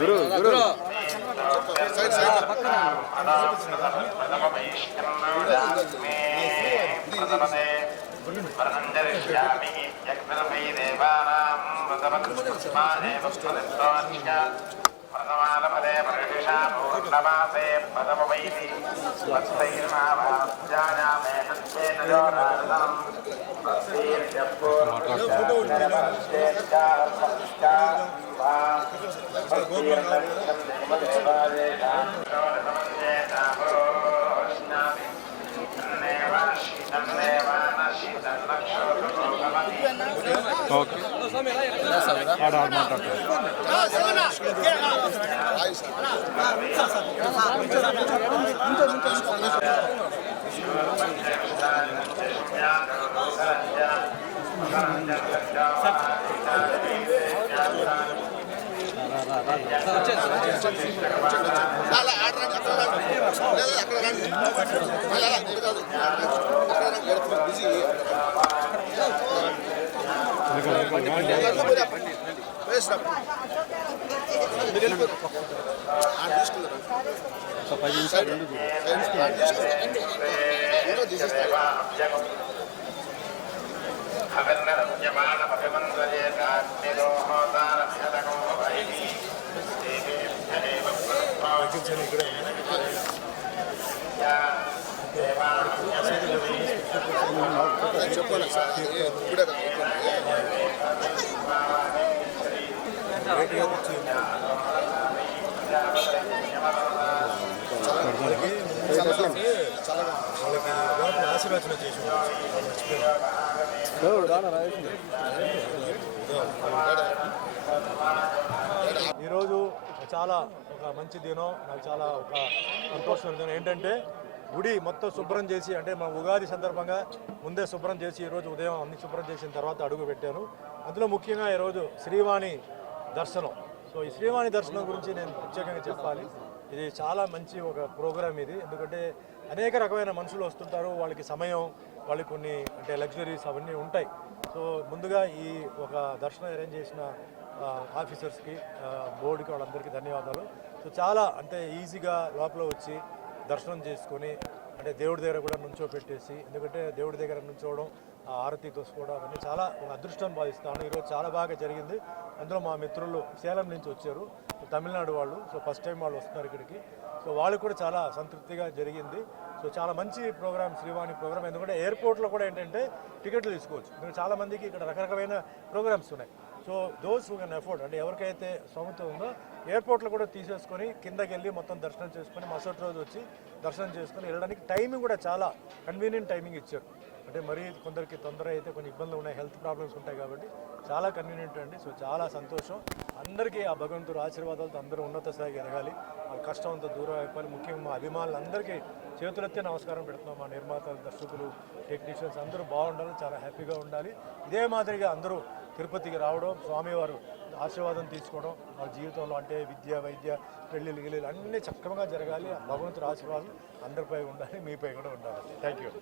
గురు గురు ప్రథమాలపదే పరిషిషా పూర్ణమాసే పదమవైతి వత్సైర్మావాస్యామే తత్యేన జోనార్దనం okay చెప్పాలి sir ఇప్పుడే ఆశీర్వచన చేసి ఈరోజు చాలా ఒక మంచి దినం, నాకు చాలా ఒక సంతోషమైన దినం. ఏంటంటే గుడి మొత్తం శుభ్రం చేసి, అంటే మా ఉగాది సందర్భంగా ముందే శుభ్రం చేసి ఈరోజు ఉదయం అన్ని శుభ్రం చేసిన తర్వాత అడుగు పెట్టాను. అందులో ముఖ్యంగా ఈరోజు శ్రీవాణి దర్శనం. సో ఈ శ్రీవాణి దర్శనం గురించి నేను ప్రత్యేకంగా చెప్పాలి. ఇది చాలా మంచి ఒక ప్రోగ్రామ్ ఇది. ఎందుకంటే అనేక రకమైన మనుషులు వస్తుంటారు, వాళ్ళకి సమయం, వాళ్ళకి కొన్ని అంటే లగ్జరీస్ అవన్నీ ఉంటాయి. సో ముందుగా ఈ ఒక దర్శనం అరేంజ్ చేసిన ఆఫీసర్స్కి, బోర్డుకి, వాళ్ళందరికీ ధన్యవాదాలు. సో చాలా అంటే ఈజీగా లోపల వచ్చి దర్శనం చేసుకొని, అంటే దేవుడి దగ్గర కూడా నుంచోపెట్టేసి, ఎందుకంటే దేవుడి దగ్గర నుంచోవడం, ఆరతి తోసుకోవడం అవన్నీ చాలా ఒక అదృష్టం భావిస్తాను. ఈరోజు చాలా బాగా జరిగింది. అందులో మా మిత్రులు సేలం నుంచి వచ్చారు, తమిళనాడు వాళ్ళు. సో ఫస్ట్ టైం వాళ్ళు వస్తున్నారు ఇక్కడికి. సో వాళ్ళు కూడా చాలా సంతృప్తిగా జరిగింది. సో చాలా మంచి ప్రోగ్రామ్ శ్రీవాణి ప్రోగ్రామ్. ఎందుకంటే ఎయిర్పోర్ట్లో కూడా ఏంటంటే టికెట్లు తీసుకోవచ్చు. ఎందుకంటే చాలామందికి ఇక్కడ రకరకమైన ప్రోగ్రామ్స్ ఉన్నాయి. So those who can afford, అంటే ఎవరికైతే స్తోమత ఉందో ఎయిర్పోర్ట్లో కూడా తీసేసుకొని కిందకి వెళ్ళి మొత్తం దర్శనం చేసుకొని మరుసటి రోజు వచ్చి దర్శనం చేసుకొని వెళ్ళడానికి టైమింగ్ కూడా చాలా కన్వీనియంట్ టైమింగ్ ఇచ్చారు. అంటే మరీ కొందరికి తొందర అయితే కొన్ని ఇబ్బందులు ఉన్నాయి, హెల్త్ ప్రాబ్లమ్స్ ఉంటాయి కాబట్టి చాలా కన్వీనియంట్ అండి. సో చాలా సంతోషం. అందరికీ ఆ భగవంతుడు ఆశీర్వాదాలతో అందరూ ఉన్నత స్థాయికి ఎదగాలి, ఆ కష్టం అంతా దూరం అయిపోయి. ముఖ్యంగా మా అభిమానులందరికీ చేతులెత్తే నమస్కారం పెడుతున్నాం. మా నిర్మాతలు, దర్శకులు, టెక్నీషియన్స్ అందరూ బాగుండాలి, చాలా హ్యాపీగా ఉండాలి. ఇదే మాదిరిగా అందరూ తిరుపతికి రావడం, స్వామివారు ఆశీర్వాదం తీసుకోవడం, వాళ్ళ జీవితంలో అంటే విద్య, వైద్య, పెళ్ళిళ్ళు, గిళ్ళిళ్ళు అన్నీ చక్కగా జరగాలి. భగవంతుడు ఆశీర్వాదం అందరిపై ఉండాలి, మీపై కూడా ఉండాలి. Thank you.